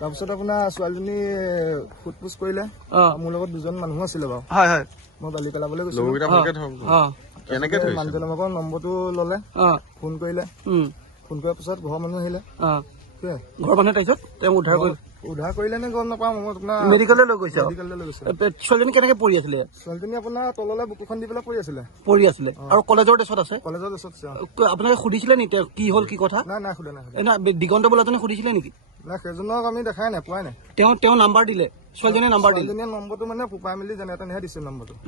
তাৰপিছত আপোনাৰ ছোৱালীজনী ফুটপুচ কৰিলে মোৰ লগত দুজন মানুহ আছিলে বাৰু মই বালি পেলাবলৈ গৈছিলো মানুহজনৰ ভাগৰ নম্বৰটো ললে ফোন কৰিলে ফোন কৰাৰ পিছত ঘৰৰ মানুহ আহিলে ঘৰৰ মানুহে তাৰপিছত তেওঁ উদ্ধাৰ কৰিলে নে গম নাপাওঁ মই আপোনাৰ মেডিকেললৈ লৈ গৈছে ছোৱালীজনী কেনেকে পৰি আছিলে ছোৱালীজনী আপোনাৰ তললৈ বুকুখন দি পেলাই পৰি আছিলে আৰু কলেজৰ ড্ৰেছত আছে আপোনালোকে সুধিছিলে নেকি কি হল কি কথা নাই সোধা দিগন্ত বোলাজনে সুধিছিলে নেকি না সেইজনক আমি দেখাই নাই পোৱাই নাই তেওঁ নাম্বাৰ দিলে ছোৱালীজনীয়ে নাম্বাৰ দিলে নম্বৰটো মানে ফুপাই মেলি যেনে তেনেহে দিছে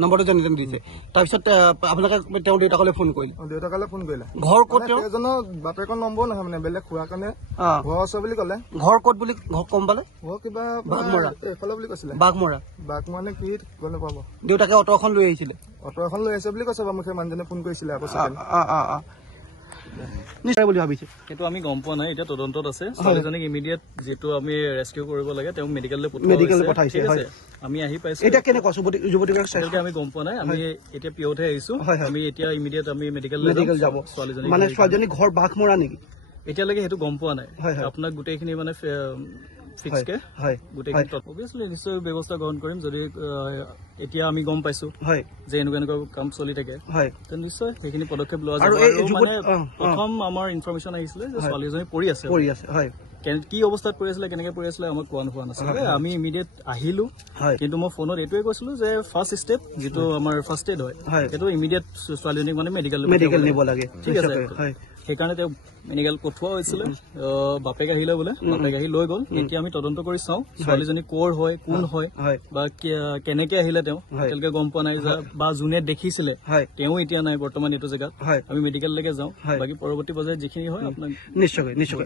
নম্বৰটো যেনে তেনে দিছে তাৰপিছত আপোনালোকে তেওঁৰ দেউতাকলৈ ফোন কৰিলে ঘৰ ক'ত এজনৰ বাপেকৰ নম্বৰ নহয় মানে বেলেগ খোৱাৰ কাৰণে ঘৰ আছে বুলি ক'লে ঘৰ ক'ত বুলি গম পালে ঘৰ কিবা এইফালে বুলি কৈছিলে বাঘমৰা মানে কি গম নাপাব দেউতাকে অটো এখন লৈ আহিছিলে বুলি কৈছে বাৰু মোক সেই মানুহজনে ফোন কৰিছিলে আকৌ নিশ্চয় বুলি ভাবিছে সেইটো আমি গম পোৱা নাই এতিয়া তদন্তত আছে ছোৱালীজনীক ইমিডিয়েট যেটো আমি ৰেস্কিউ কৰিব লাগে তেওঁ মেডিকেললৈ পঠাইছে আমি আহি পাইছো এটা কেনেকুৱা যুৱতীক আমি গম পোৱা নাই আমি এতিয়া পিয়তহে আহিছো আমি এতিয়া ইমিডিয়েট আমি মেডিকেল যাব ছোৱালীজনী ঘৰ বাঘমৰা নেকি এতিয়ালৈকে সেইটো গম পোৱা নাই আপোনাক গোটেইখিনি মানে ফিক্সকে গোটেইখিনি অবভিয়াছলি নিশ্চয় ব্যৱস্থা গ্ৰহণ কৰিম যদি এতিয়া আমি গম পাইছো যে এনেকুৱা কাম চলি থাকে নিশ্চয় সেইখিনি পদক্ষেপ লোৱা যাব মানে প্ৰথম আমাৰ ইনফৰমেশ্যন আহিছিলে যে ছোৱালীজনী পৰি আছে কি অৱস্থাত পৰি আছিলে কেনেকে পৰি আছিলে আমাক কোৱা নোহোৱা নাছিলে আমি ইমিডিয়েট আহিলো কিন্তু মই ফোনত এইটোৱে কৈছিলো যে ফাৰ্ষ্ট ষ্টেপ যিটো আমাৰ ফাৰ্ষ্ট এড হয় সেইটো ইমিডিয়েট ছোৱালীজনীক মানে মেডিকেল নিব লাগে ঠিক আছে সেইকাৰণে তেওঁ মেডিকেল পঠোৱা হৈছিলে বাপেক আহিলে বোলে বাপেক আহি লৈ গ'ল এতিয়া আমি তদন্ত কৰি চাওঁ ছোৱালীজনী কৰ হয় কোন হয় বা কেনেকে আহিলে তেওঁ এতিয়ালৈকে গম পোৱা নাই বা যোনে দেখিছিলে তেওঁ এতিয়া নাই বৰ্তমান এইটো জেগাত আমি মেডিকেললৈকে যাওঁ বাকী পৰৱৰ্তী পৰ্যায়ত যিখিনি হয় আপোনাক নিশ্চয়